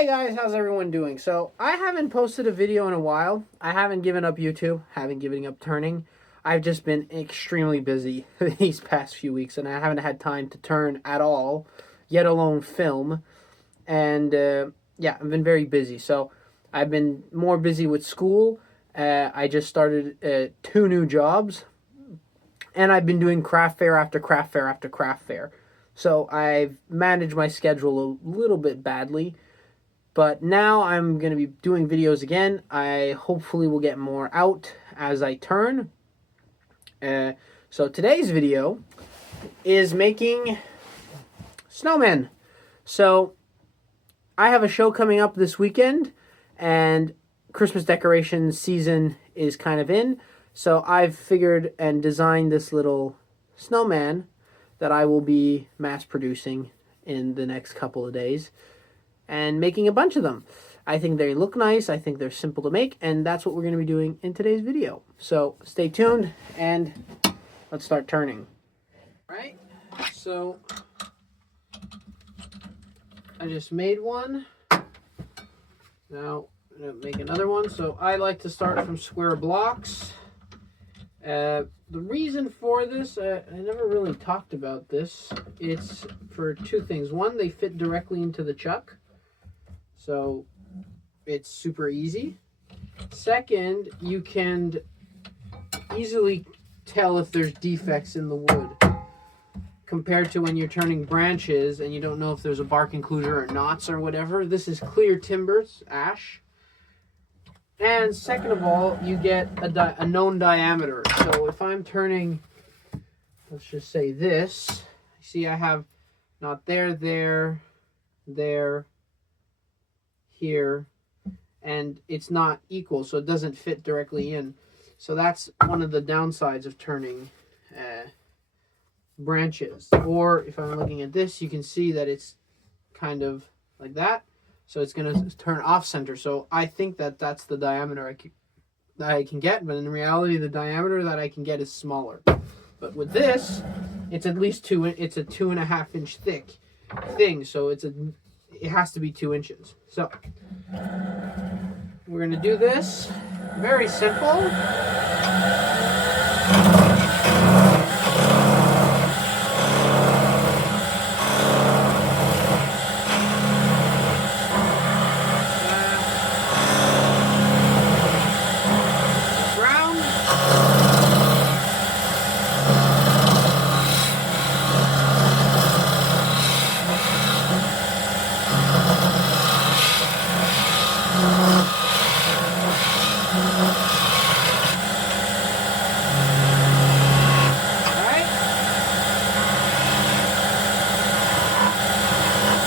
Hey guys, how's everyone doing? So, I haven't posted a video in a while. I haven't given up YouTube, haven't given up turning. I've just been extremely busy these past few weeks, and I haven't had time to turn at all, yet alone film. And yeah, I've been very busy. So, I've been more busy with school. I just started 2 new jobs, and I've been doing craft fair after craft fair after craft fair. So, I've managed my schedule a little bit badly. But now I'm going to be doing videos again. I hopefully will get more out as I turn. So today's video is making snowmen. So I have a show coming up this weekend, and Christmas decoration season is kind of in. So I've figured and designed this little snowman that I will be mass producing in the next couple of days, and making a bunch of them. I think they look nice, I think they're simple to make, and that's what we're going to be doing in today's video. So stay tuned, and let's start turning. Right, so I just made one. Now I'm going to make another one. So I like to start from square blocks. The reason for this, I never really talked about this. It's for 2 things. One, they fit directly into the chuck, so it's super easy. Second, you can easily tell if there's defects in the wood, compared to when you're turning branches and you don't know if there's a bark includer or knots or whatever. This is clear timbers, ash. And second of all, you get a known diameter. So if I'm turning, let's just say this, see I have not there, here, and it's not equal, so it doesn't fit directly in. So that's one of the downsides of turning branches. Or if I'm looking at this, you can see that it's kind of like that. So it's going to turn off center. So I think that that's the diameter that I can get, but in reality, the diameter that I can get is smaller. But with this, it's at least it's a 2.5 inch thick thing. So it has to be 2 inches. So we're going to do this. Very simple.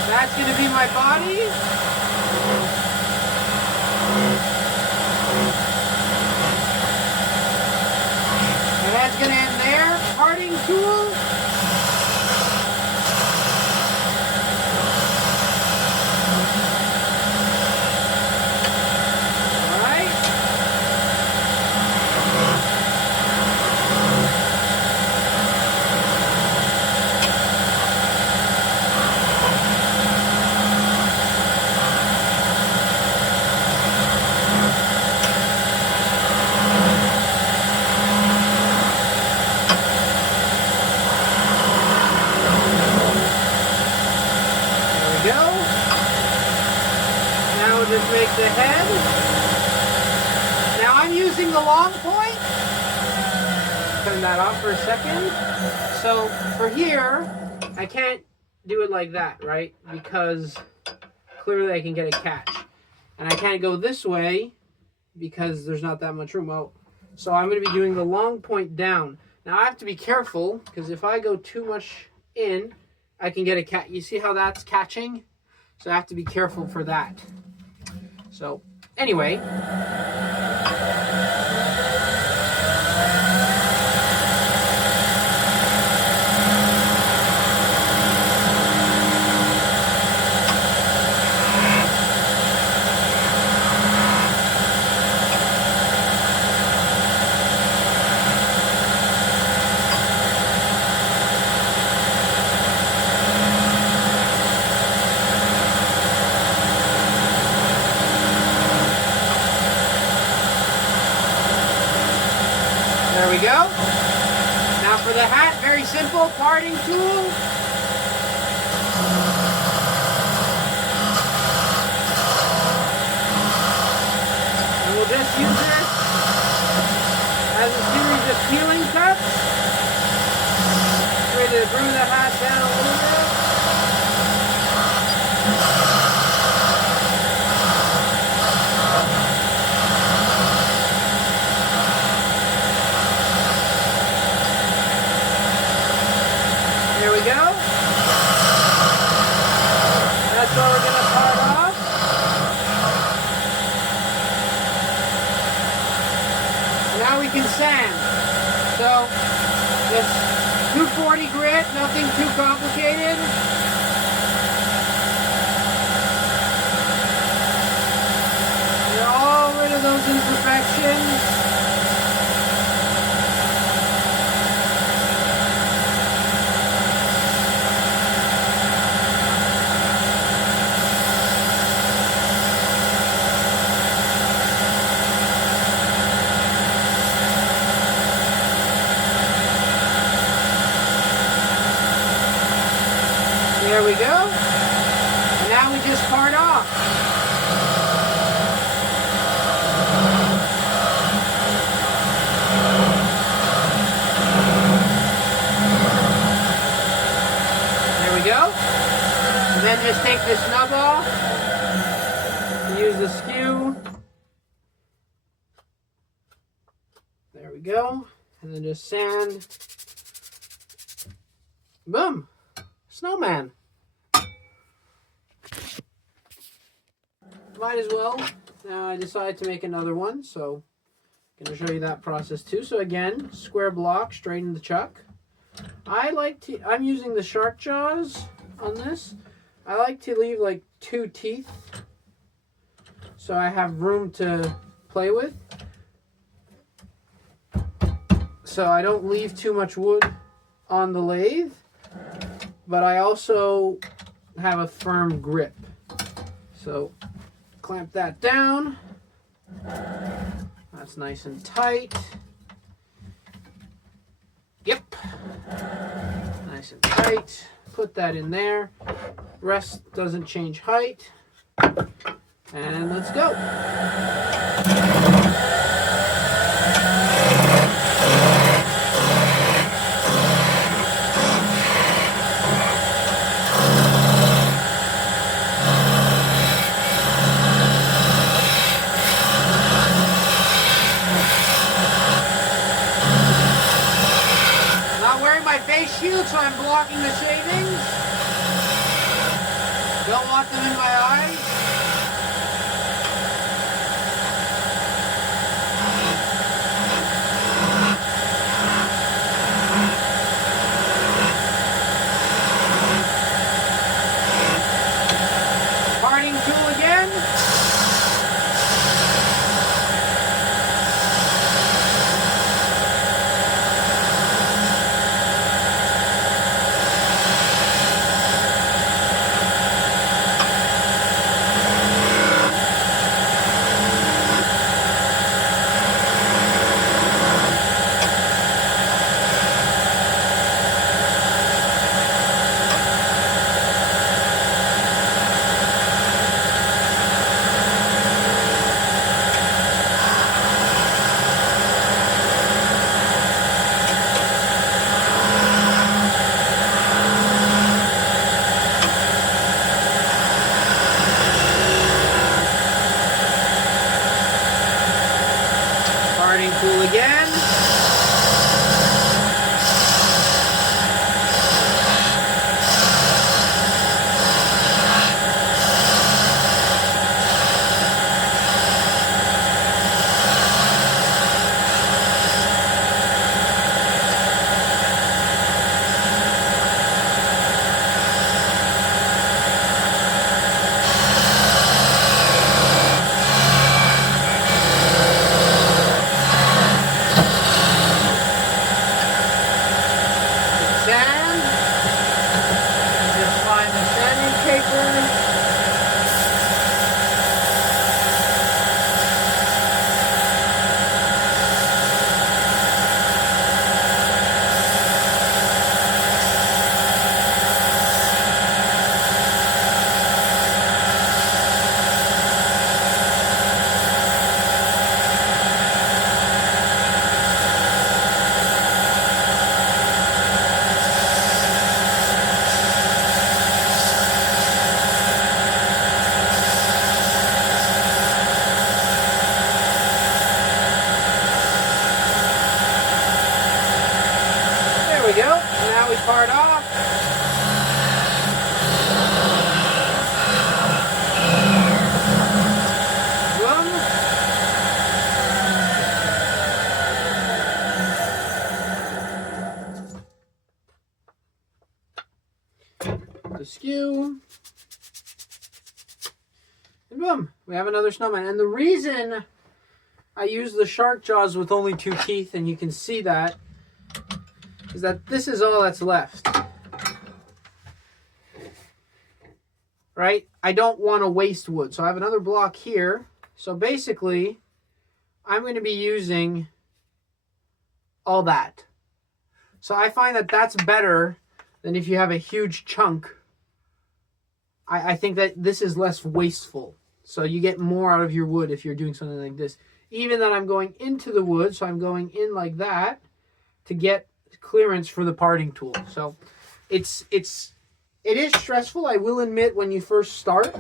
That's going to be my body. And that's going to end there. Parting tool. Just make the head. Now I'm using the long point. Turn that off for a second. So for here, I can't do it like that, right? Because clearly I can get a catch. And I can't go this way because there's not that much room. Well, so I'm going to be doing the long point down. Now I have to be careful, because if I go too much in, I can get a catch. You see how that's catching? So I have to be careful for that. So, anyway. go. Now for the hat, very simple parting tool. And we'll just use this as a series of peeling cuts. Ready to bring the hat down a little bit. Here we go. That's what we're going to part off. Now we can sand. So just 240 grit, nothing too complicated. Get all rid of those imperfections. There we go. And now we just part off. There we go. And then just take this nub off. Use the skew. There we go. And then just sand. Boom. Snowman. Might as well. Now I decided to make another one, so I'm going to show you that process too. So again, square block straight in the chuck. I'm using the shark jaws on this. I like to leave like 2 teeth so I have room to play with. So I don't leave too much wood on the lathe, but I also have a firm grip. So clamp that down. That's nice and tight. Yep. Nice and tight. Put that in there. Rest doesn't change height. And let's go. Face shield, so I'm blocking the shavings. Don't want them in my eyes. Parting tool again. part off. The skew. And boom, we have another snowman. And the reason I use the shark jaws with only 2 teeth, and you can see that, is that this is all that's left. Right? I don't want to waste wood. So I have another block here. So basically, I'm going to be using all that. So I find that that's better than if you have a huge chunk. I think that this is less wasteful. So you get more out of your wood if you're doing something like this. Even that I'm going into the wood, so I'm going in like that to get clearance for the parting tool. So it is stressful, I will admit, when you first start,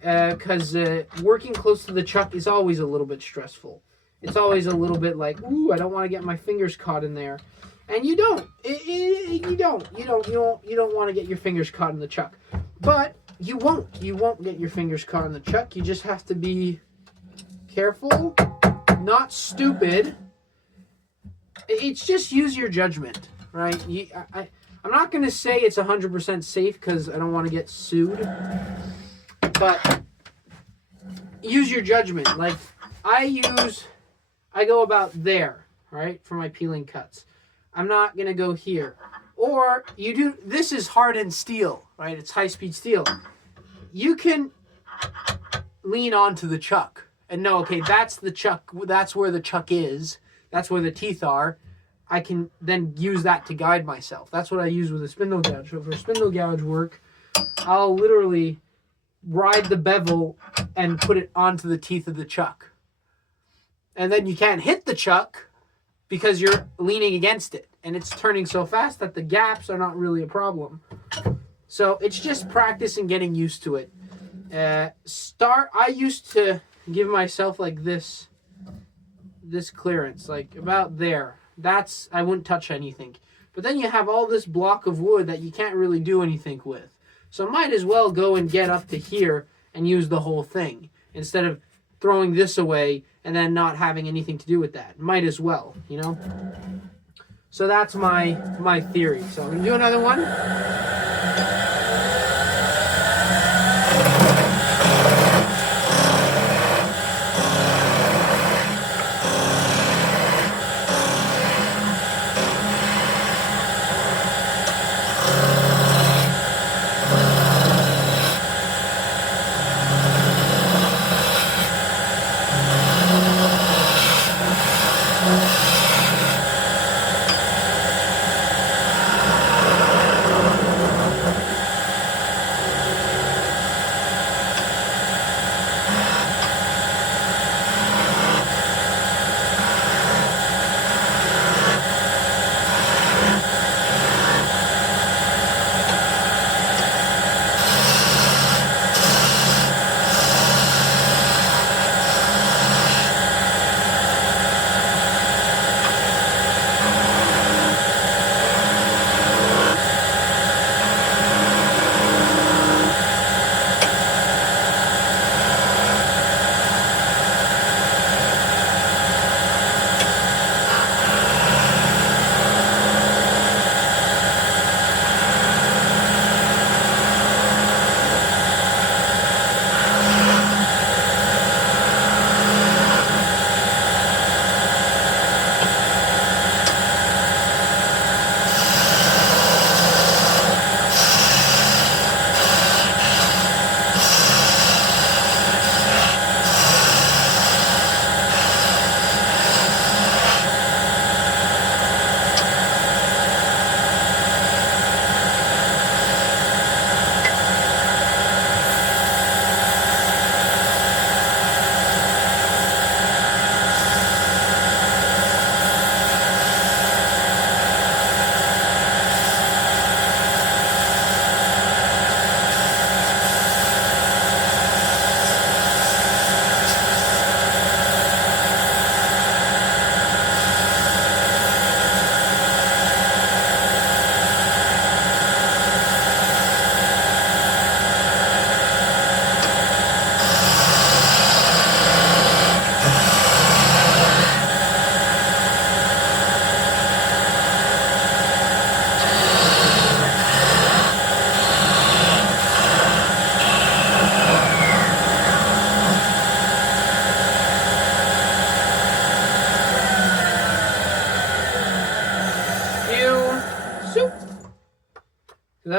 because working close to the chuck is always a little bit stressful. It's always a little bit like, ooh, I don't want to get my fingers caught in there. And you don't. You don't want to get your fingers caught in the chuck. But you won't get your fingers caught in the chuck. You just have to be careful, not stupid. It's just use your judgment, right? I'm not going to say it's 100% safe because I don't want to get sued. But use your judgment. Like, I go about there, right, for my peeling cuts. I'm not going to go here. Or you do, this is hardened steel, right? It's high-speed steel. You can lean onto the chuck and know, okay, that's the chuck. That's where the chuck is. That's where the teeth are. I can then use that to guide myself. That's what I use with a spindle gouge. So for spindle gouge work, I'll literally ride the bevel and put it onto the teeth of the chuck. And then you can't hit the chuck because you're leaning against it. And it's turning so fast that the gaps are not really a problem. So it's just practice and getting used to it. I used to give myself like this clearance, like about there. I wouldn't touch anything. But then you have all this block of wood that you can't really do anything with. So might as well go and get up to here and use the whole thing instead of throwing this away and then not having anything to do with that. Might as well, you know? So that's my theory. So I'm going to do another one.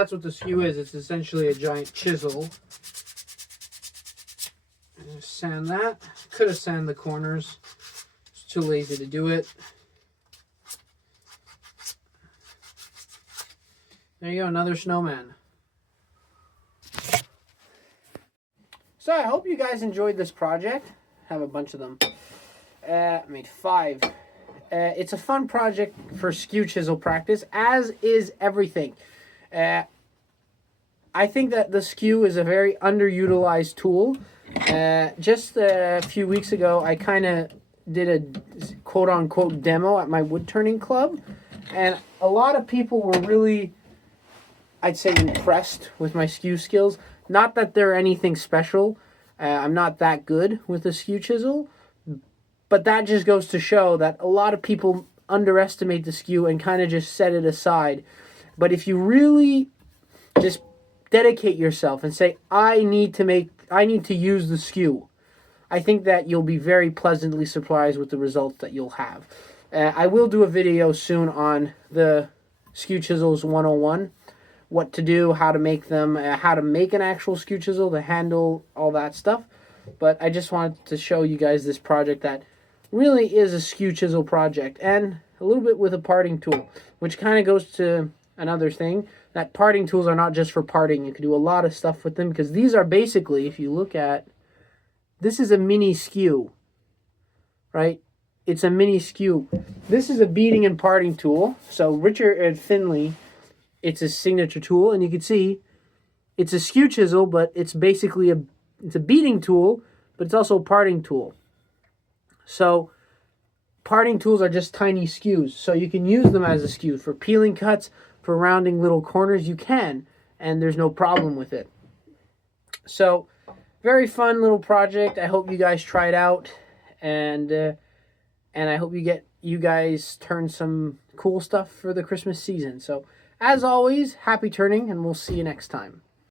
that's what the skew is. It's essentially a giant chisel. Just sand that. Could have sanded the corners. It's too lazy to do it. There you go, another snowman. So I hope you guys enjoyed this project. I have a bunch of them. I made 5. It's a fun project for skew chisel practice, as is everything. I think that the skew is a very underutilized tool. Just a few weeks ago, I kind of did a quote-unquote demo at my wood turning club, and a lot of people were really, I'd say, impressed with my skew skills. Not that they're anything special. I'm not that good with the skew chisel, but that just goes to show that a lot of people underestimate the skew and kind of just set it aside. But if you really just dedicate yourself and say, I need to use the skew, I think that you'll be very pleasantly surprised with the results that you'll have. I will do a video soon on the skew chisels 101, what to do, how to make them, how to make an actual skew chisel, the handle, all that stuff. But I just wanted to show you guys this project that really is a skew chisel project, and a little bit with a parting tool, which kind of goes to another thing, that parting tools are not just for parting. You can do a lot of stuff with them, because these are basically, if you look at, this is a mini skew, right? It's a mini skew. This is a beading and parting tool. So Richard Finley, it's his signature tool, and you can see it's a skew chisel, but it's basically it's a beading tool, but it's also a parting tool. So parting tools are just tiny skews, so you can use them as a skew for peeling cuts, for rounding little corners. You can, and there's no problem with it. So very fun little project. I hope you guys try it out, and I hope you guys turn some cool stuff for the Christmas season. So as always, happy turning, and we'll see you next time.